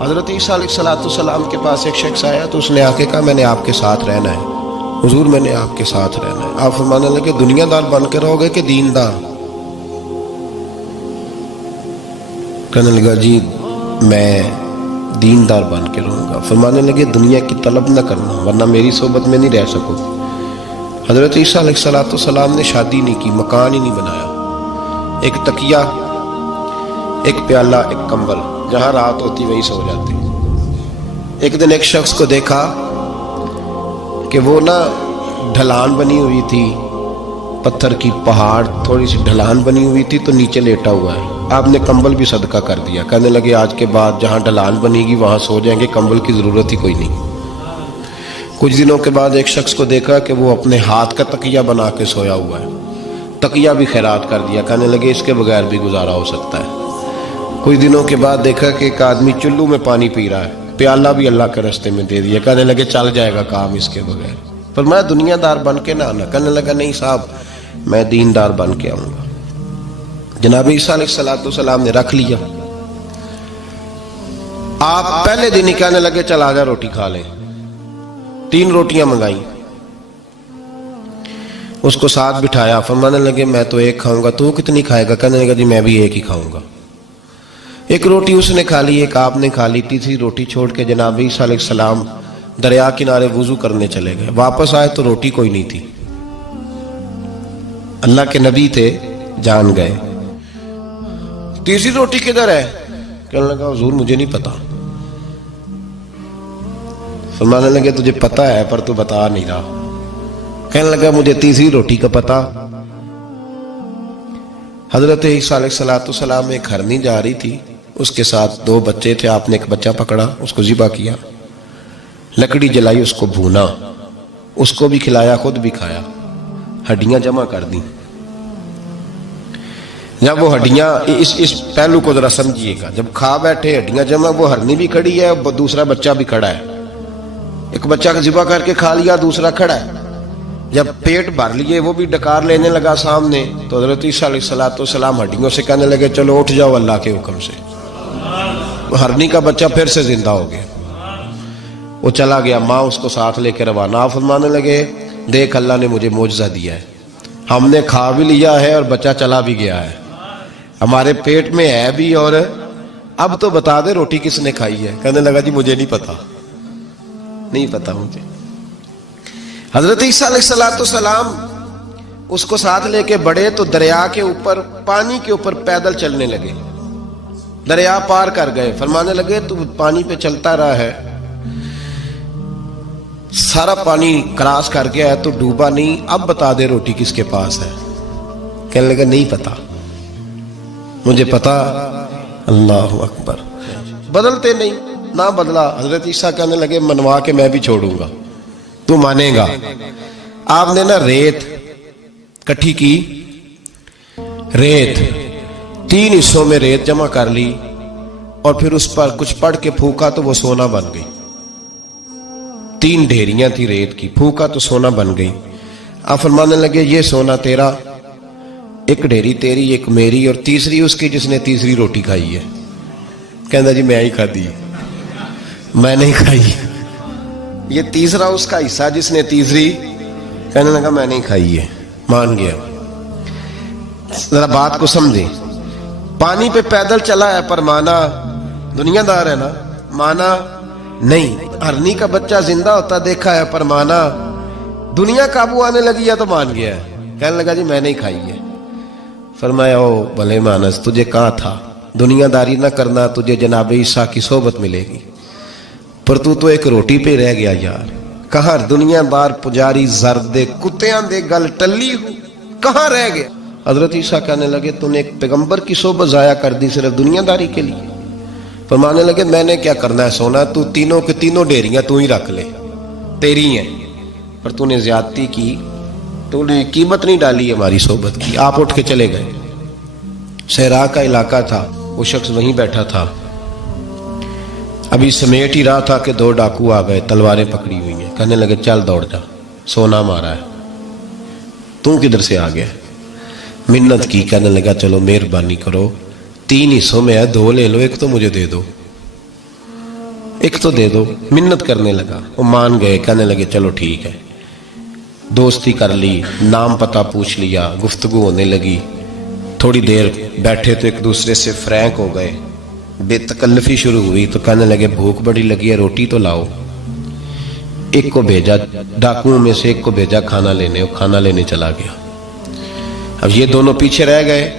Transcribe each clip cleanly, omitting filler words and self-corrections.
حضرت عیسیٰ علیہ السلام کے پاس ایک شخص آیا تو اس نے آ کے کہا میں نے آپ کے ساتھ رہنا ہے، حضور میں نے آپ کے ساتھ رہنا ہے۔ آپ فرمانے لگے دنیا دار بن کے رہو گے کہ دیندار؟ کہنے لگا جی میں دیندار بن کے رہوں گا۔ فرمانے لگے دنیا کی طلب نہ کرنا ورنہ میری صحبت میں نہیں رہ سکو۔ حضرت عیسیٰ علیہ السلام نے شادی نہیں کی، مکان ہی نہیں بنایا، ایک تکیہ، ایک پیالہ، ایک کمبل، جہاں رات ہوتی وہیں سو جاتے۔ ایک دن ایک شخص کو دیکھا کہ وہ ڈھلان بنی ہوئی تھی، پتھر کی پہاڑ، تھوڑی سی ڈھلان بنی ہوئی تھی تو نیچے لیٹا ہوا ہے۔ آپ نے کمبل بھی صدقہ کر دیا، کہنے لگے آج کے بعد جہاں ڈھلان بنے گی وہاں سو جائیں گے، کمبل کی ضرورت ہی کوئی نہیں۔ کچھ دنوں کے بعد ایک شخص کو دیکھا کہ وہ اپنے ہاتھ کا تکیہ بنا کے سویا ہوا ہے، تکیہ بھی خیرات کر دیا، کہنے لگے اس کے بغیر بھی گزارا ہو سکتا ہے۔ کچھ دنوں کے بعد دیکھا کہ ایک آدمی چلو میں پانی پی رہا ہے، پیالہ بھی اللہ کے راستے میں دے دیا، کہنے لگے چل جائے گا کام اس کے بغیر۔ پر میں دنیا دار بن کے نہ آنا، کہنے لگا نہیں صاحب میں دیندار بن کے آؤں گا۔ جناب عیسیٰ علیہ السلام نے رکھ لیا۔ آپ پہلے دن ہی کہنے لگے چل آ جا روٹی کھا لے، 3 روٹیاں منگائیں، اس کو ساتھ بٹھایا، فرمانے لگے میں تو ایک کھاؤں گا، تو کتنی کھائے گا؟ کہنے لگا جی میں بھی ایک ہی کھاؤں گا۔ ایک روٹی اس نے کھا لی، ایک آپ نے کھا لی، تیسری روٹی چھوڑ کے جناب عیسیٰ علیہ السلام دریا کنارے وضو کرنے چلے گئے۔ واپس آئے تو روٹی کوئی نہیں تھی، اللہ کے نبی تھے، جان گئے۔ تیسری روٹی کدھر ہے؟ کہنے لگا حضور مجھے نہیں پتا۔ فرمانے لگے تجھے پتا ہے پر تو بتا نہیں رہا۔ کہنے لگا مجھے تیسری روٹی کا پتا۔ حضرت عیسیٰ علیہ السلام ایک ہرنی جا رہی تھی، اس کے ساتھ 2 بچے تھے، آپ نے ایک بچہ پکڑا، اس کو ذبح کیا، لکڑی جلائی، اس کو بھونا، اس کو بھی کھلایا، خود بھی کھایا، ہڈیاں جمع کر دیں۔ جب وہ ہڈیاں، اس پہلو کو ذرا سمجھیے گا، جب کھا بیٹھے ہڈیاں جمع، وہ ہرنی بھی کھڑی ہے، دوسرا بچہ بھی کھڑا ہے، ایک بچہ کا ذبح کر کے کھا لیا، دوسرا کھڑا ہے۔ جب پیٹ بھر لیے وہ بھی ڈکار لینے لگا سامنے، تو حضرت عیسیٰ علیہ السلام ہڈیوں سے کہنے لگے چلو اٹھ جاؤ اللہ کے حکم سے۔ ہرنی کا بچہ پھر سے زندہ ہو گیا، وہ چلا گیا، ماں اس کو ساتھ لے کے روانہ۔ فرمانے لگے دیکھ اللہ نے مجھے معجزہ دیا ہے، ہم نے کھا بھی لیا ہے اور بچہ چلا بھی گیا ہے، ہمارے پیٹ میں ہے بھی، اور اب تو بتا دے روٹی کس نے کھائی ہے؟ کہنے لگا جی مجھے نہیں پتا، نہیں پتا مجھے۔ حضرت عیسیٰ علیہ السلام اس کو ساتھ لے کے بڑھے تو دریا کے اوپر، پانی کے اوپر پیدل چلنے لگے، دریا پار کر گئے۔ فرمانے لگے تو پانی پہ چلتا رہا ہے، سارا پانی کراس کر گیا ہے تو ڈوبا نہیں، اب بتا دے روٹی کس کے پاس ہے؟ کہنے لگا نہیں پتا مجھے پتا۔ اللہ اکبر، بدلتے نہیں، نہ بدلا۔ حضرت عیسیٰ کہنے لگے منوا کے میں بھی چھوڑوں گا، تو مانے گا۔ آپ نے ریت کٹھی کی، ریت 3 حصوں میں ریت جمع کر لی اور پھر اس پر کچھ پڑھ کے پھونکا تو وہ سونا بن گئی۔ 3 ڈھیریاں تھی ریت کی، پھونکا تو سونا بن گئی۔ آپ فرمانے لگے یہ سونا تیرا، ایک ڈھیری تیری، ایک میری، اور تیسری اس کی جس نے تیسری روٹی کھائی ہے۔ کہنا جی میں ہی کھا دی، میں نہیں کھائی، یہ تیسرا اس کا حصہ جس نے تیسری، کہنے لگا میں نہیں کھائی ہے، مان گیا۔ ذرا بات کو سمجھیں، پانی پہ پیدل چلا ہے پر مانا دنیا دار ہے نا، مانا نہیں۔ ہرنی کا بچہ زندہ ہوتا دیکھا ہے پر مانا، دنیا قابو آنے لگی ہے تو مان گیا ہے۔ کہنے لگا جی میں نہیں کھائی ہے۔ فرمایا او بھلے مانس، تجھے کہا تھا دنیا داری نہ کرنا، تجھے جناب عیسیٰ کی صحبت ملے گی، پر تو ایک روٹی پہ رہ گیا یار۔ کہاں دنیا دار پجاری زرد کتیاں دے گل ٹلی ہو، کہاں رہ گیا؟ حضرت عیسیٰ کہنے لگے تو نے ایک پیغمبر کی صحبت ضائع کر دی صرف دنیا داری کے لیے۔ فرمانے لگے میں نے کیا کرنا ہے سونا، تو تینوں کے تینوں ڈیریاں تو ہی رکھ لے، تیری ہیں، پر تو نے زیادتی کی، تو نے قیمت نہیں ڈالی ہماری صحبت کی۔ آپ اٹھ کے چلے گئے۔ صحرا کا علاقہ تھا، وہ شخص وہیں بیٹھا تھا، ابھی سمیٹ ہی رہا تھا کہ 2 ڈاکو آ گئے، تلواریں پکڑی ہوئی ہیں۔ کہنے لگے چل دوڑ جا، سونا مارا ہے، تو کدھر سے آ گیا؟ منت کی، کہنے لگا چلو مہربانی کرو، 3 حصوں میں ہے، 2 لے لو، ایک تو مجھے دے دو۔ ایک تو دے دو. منت کرنے لگا, وہ مان گئے, کہنے لگے چلو ٹھیک ہے. دوستی کر لی, نام پتہ پوچھ لیا, گفتگو ہونے لگی. تھوڑی دیر بیٹھے تو ایک دوسرے سے فرینک ہو گئے, بے تکلفی شروع ہوئی. تو کہنے لگے بھوک بڑی لگی ہے, روٹی تو لاؤ. ایک کو بھیجا, ڈاکوؤں میں سے ایک کو بھیجا کھانا لینے, وہ کھانا لینے چلا گیا. اب یہ دونوں پیچھے رہ گئے,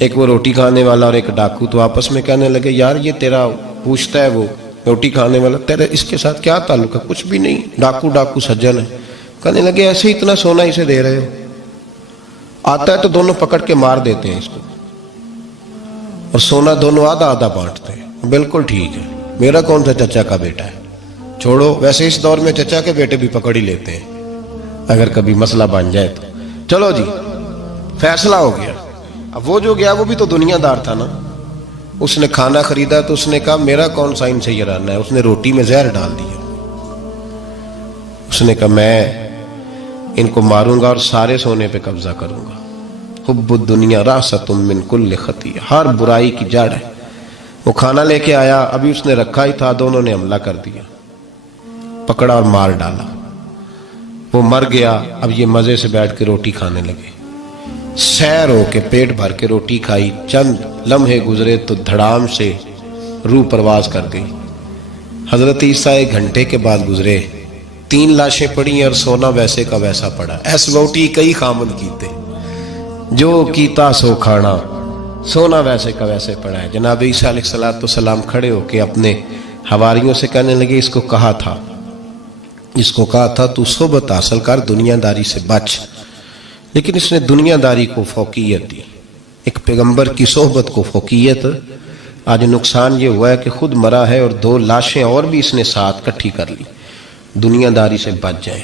ایک وہ روٹی کھانے والا اور ایک ڈاکو. تو آپس میں کہنے لگے یار یہ تیرا پوچھتا ہے وہ روٹی کھانے والا, تیرے اس کے ساتھ کیا تعلق ہے؟ کچھ بھی نہیں, ڈاکو سجن ہے. کہنے لگے ایسے اتنا سونا اسے دے رہے ہو, آتا ہے تو دونوں پکڑ کے مار دیتے ہیں اس کو, اور سونا دونوں آدھا آدھا بانٹتے ہیں. بالکل ٹھیک ہے, میرا کون سا چچا کا بیٹا ہے, چھوڑو. ویسے اس دور میں چچا کے بیٹے بھی پکڑ ہی لیتے ہیں اگر کبھی مسئلہ بن جائے تو. چلو جی, فیصلہ ہو گیا. اب وہ جو گیا وہ بھی تو دنیا دار تھا نا, اس نے کھانا خریدا تو اس نے کہا میرا کون سا ان سے یہ رہنا ہے. اس نے روٹی میں زہر ڈال دیا. اس نے کہا میں ان کو ماروں گا اور سارے سونے پہ قبضہ کروں گا. حب الدنیا راست من کل خطیہ, ہر برائی کی جڑ ہے. وہ کھانا لے کے آیا, ابھی اس نے رکھا ہی تھا, دونوں نے حملہ کر دیا, پکڑا اور مار ڈالا. وہ مر گیا. اب یہ مزے سے بیٹھ کے روٹی کھانے لگے, سیر ہو کے پیٹ بھر کے روٹی کھائی. چند لمحے گزرے تو دھڑام سے روح پرواز کر گئی. حضرت عیسیٰ 1 گھنٹے کے بعد گزرے, 3 لاشیں پڑی اور سونا ویسے کا ویسا پڑا. ایس ووٹی کئی خامن کیتے, جو کیتا سو کھانا, سونا ویسے کا ویسے پڑا ہے. جناب عیسیٰ علیہ السلام کھڑے ہو کے اپنے حواریوں سے کہنے لگے اس کو کہا تھا تو صحبت حاصل کر, دنیا داری سے بچ. لیکن اس نے دنیا داری کو فوقیت دی, ایک پیغمبر کی صحبت کو فوقیت. آج نقصان یہ ہوا ہے کہ خود مرا ہے اور 2 لاشیں اور بھی اس نے ساتھ کٹھی کر لی. دنیا داری سے بچ جائیں.